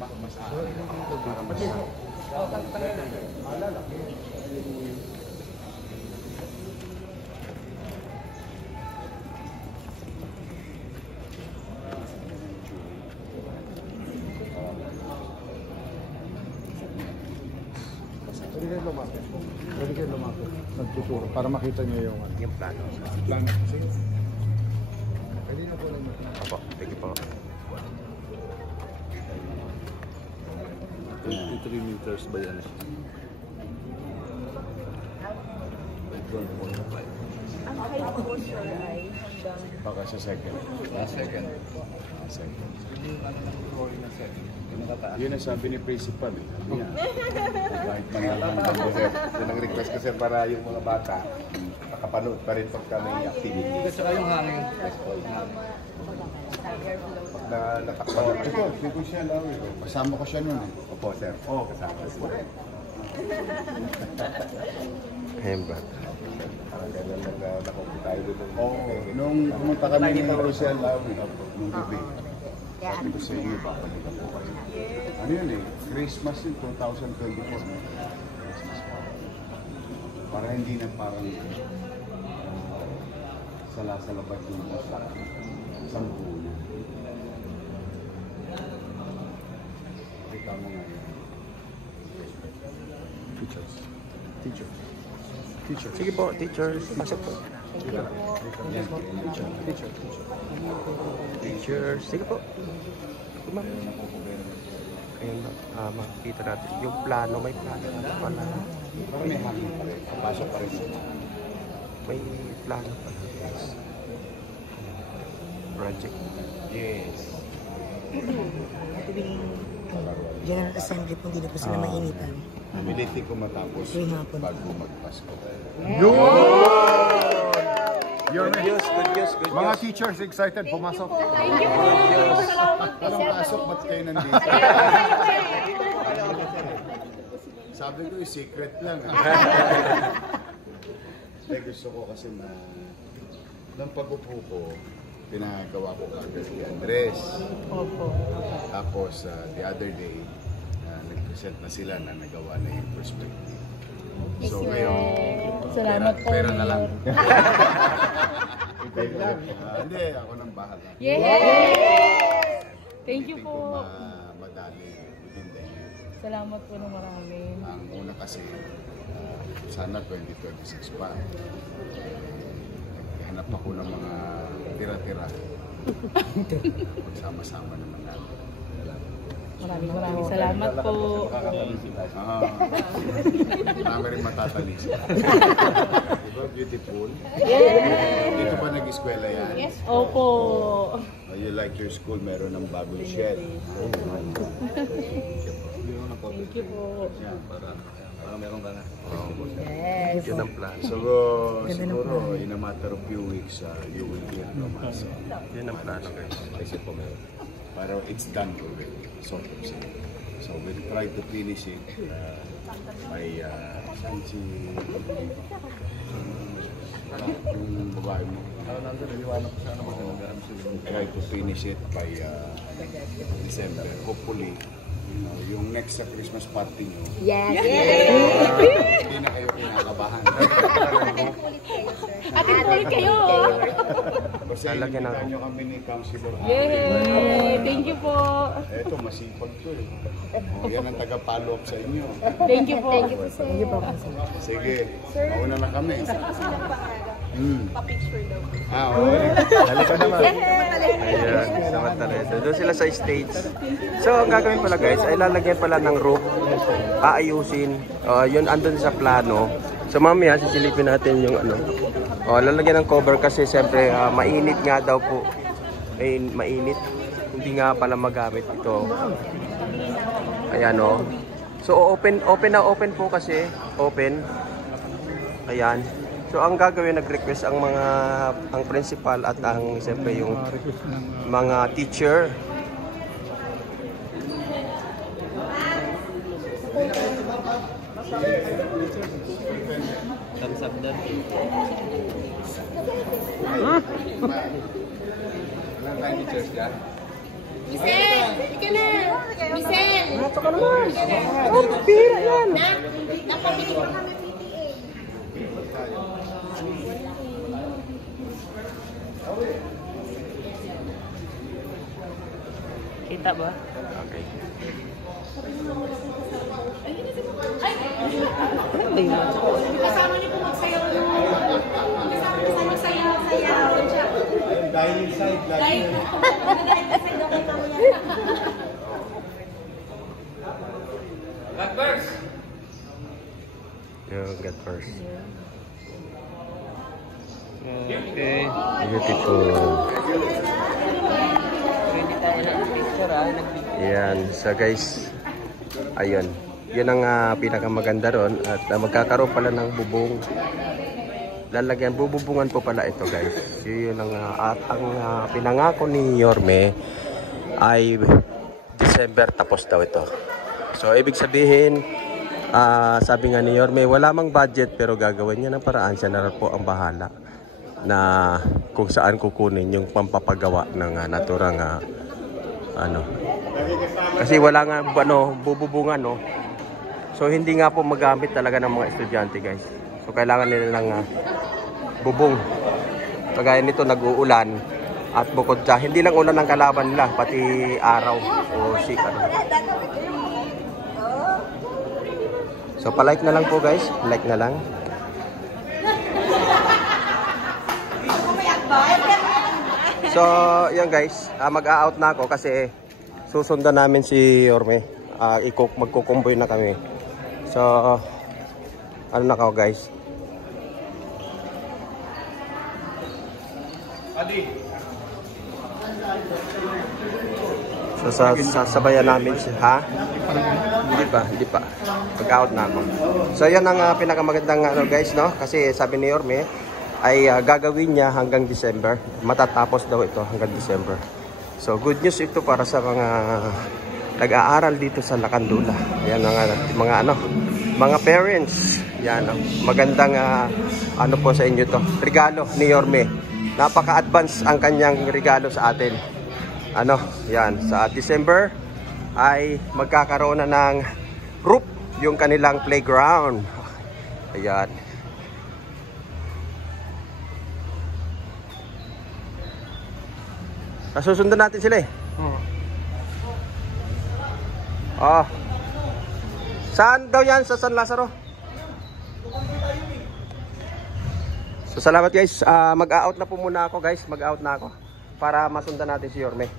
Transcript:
mas para mas Pwede kayo lumapit. Nagtuturo para makita nyo yung plano. Plano. Sige. Pwede na po lang. Opo, thank you po. 23 meters ba yan? Ang height po sir ay hanggang... Baka sa second. Second. Yun ang sabi ni principal eh. Kahit manalaman ko sir. Yun ang request ko sir para yung mga bata makapanood pa rin pagka may activity. At saka yung hangin. Na natakpan na ito. Hindi ko siya lang. Kasama ko siya nun eh. Opo sir. Oo, kasama ko. Ayun ba? Parang gano'n nakapunta tayo doon. Oo. Nung pumunta kami ni Rochelle Lawi, nung gabi. Sabi ko sa inyo, babalik ako kayo. Ano yun eh? Christmas yun, 2024. Christmas pa. Para hindi na parang salasalabas yung sa sampu na. Kita mo nga yun. Teachers. Sige po, teachers. Pasok po. Teachers. Sige po. Ayun na, makikita natin. Yung plano, may plano na pala. May hangin pa rin. Pasok pa rin. May plano pala. Project. Yes. General Assembly po, hindi na po sila mainitan. Militi ko matapos bago magpasko. Good news. mga teachers excited pumasok. Thank you po! Salamat po Walang sir. pasok, ba't kayo nandito? Sabi ko, secret lang. Dahil gusto ko kasi na ng pag-upo ko, pinagawa ko kagad kay Andres. Opo. Tapos, the other day, nag-present na sila na nagawa na yung perspective. So ngayon, Salamat po. pera na lang. Hindi, ako nang bahala. Yes! Thank you Hindi ko po. madali within the year. Salamat po ng marami. Ang una kasi, sana 2026 pa. Hanap ako ng mga tira-tira. Magsama-sama naman natin. Maraming salamat po. Marami rin matatalis. Diba, beautiful? Yes! Dito pa nag-eskwela yan? Yes. Opo. You like your school, meron ng bagong shed. Thank you po. Yan. Para meron ka na. Yes. Yun ang plano. Siguro, in a matter of few weeks, you will hear from us. Yun ang plano, guys. Kasi po meron. Pero it's done already. Sort of. So we'll try to finish it by saan si yung babae mo. Try to finish it by December. Hopefully, yung next sa Christmas party nyo, Yes! hindi na kayo kinakabahan. Atin ulit kayo. Kasi Lalagyan nakita ako. nyo kami ni Councilor. Yay! Thank you po. Eto, masipag to eh. Yan ang taga-follow up sa inyo. Thank you po. Thank you po. Sige, mauna na kami. Pa-picture daw. Okay. Halika naman. Ayan, samantala ito. Doon sila sa stage. So, ang gagawin pala guys, ay lalagyan pala ng roof. Aayusin. Yun andun sa plano. So, mamaya, sisilipin natin yung ano. Lalagyan ng cover kasi siyempre mainit nga daw po. Mainit. Hindi nga pala magamit ito. Ayan o. So, open po kasi. Open. Ayan. So ang gagawin, nag-request ang principal at ang siyempre yung mga teacher. Sagsagdan. Ilan tayong teachers dyan? Michelle! Ika na! Michelle! Ito ka naman. Oh, pira yan. Napabili pa kami PTA. Kita ba? Okay. Ano ba yun? Kasama niyo po magsayaw no. Kasama niyo po magsayaw. Dining side, like Yung get first. Okay. Beautiful. Ready tayo ng picture Yan. So guys, ayun. Yun ang pinakamaganda ron. At magkakaroon pala ng bubong. Lalagyan, bububungan po pala ito guys. Yun ang, at ang pinangako ni Yorme ay December tapos daw ito. So ibig sabihin, sabi nga ni Yorme, wala mang budget pero gagawin niya ng paraan. Siya na po ang bahala na kung saan kukunin yung pampapagawa ng naturang ano. Kasi wala nga bububungan no. So hindi nga po magamit talaga ng mga estudyante guys. So kailangan nila ng bubong. Kagaya nito nag-uulan at bukod sa hindi lang ulan ang kalaban nila pati araw o ano. So palike na lang po guys, like na lang. So yan guys, mag-a-out na ako kasi susundan namin si Yorme. Magkukumboy na kami. So ano na ako guys. So sasabayan namin siya, ha? Hindi pa. Mag-out na ako. So yan ang pinakamagandang guys, no? Kasi sabi ni Yorme ay gagawin niya hanggang December. Matatapos daw ito hanggang December. So good news ito para sa mga nag-aaral dito sa Lacandula. Yan ang mga parents. Yan magandang ano po sa inyo to. Regalo ni Yorme. Napaka-advance ang kanyang regalo sa atin. Yan sa December ay magkakaroon na ng roof yung kanilang playground. Ayan. Susundan natin sila eh. Oh. Saan daw yan? Sa San Lazaro? So salamat guys. Mag-out na po muna ako guys. Mag-out na ako para masundan natin si Yorme.